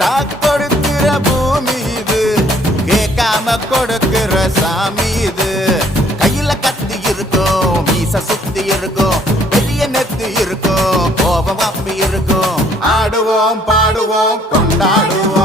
கேட்டா கொடுக்கிற பூமி இது, கேட்காம கொடுக்கிற சாமி இது. கையில கத்தி இருக்கும், மீச சுத்தி இருக்கும், பெரிய நெத்தி இருக்கும், கோபம் அப்பி இருக்கும். ஆடுவோம் பாடுவோம் கொண்டாடுவோம்.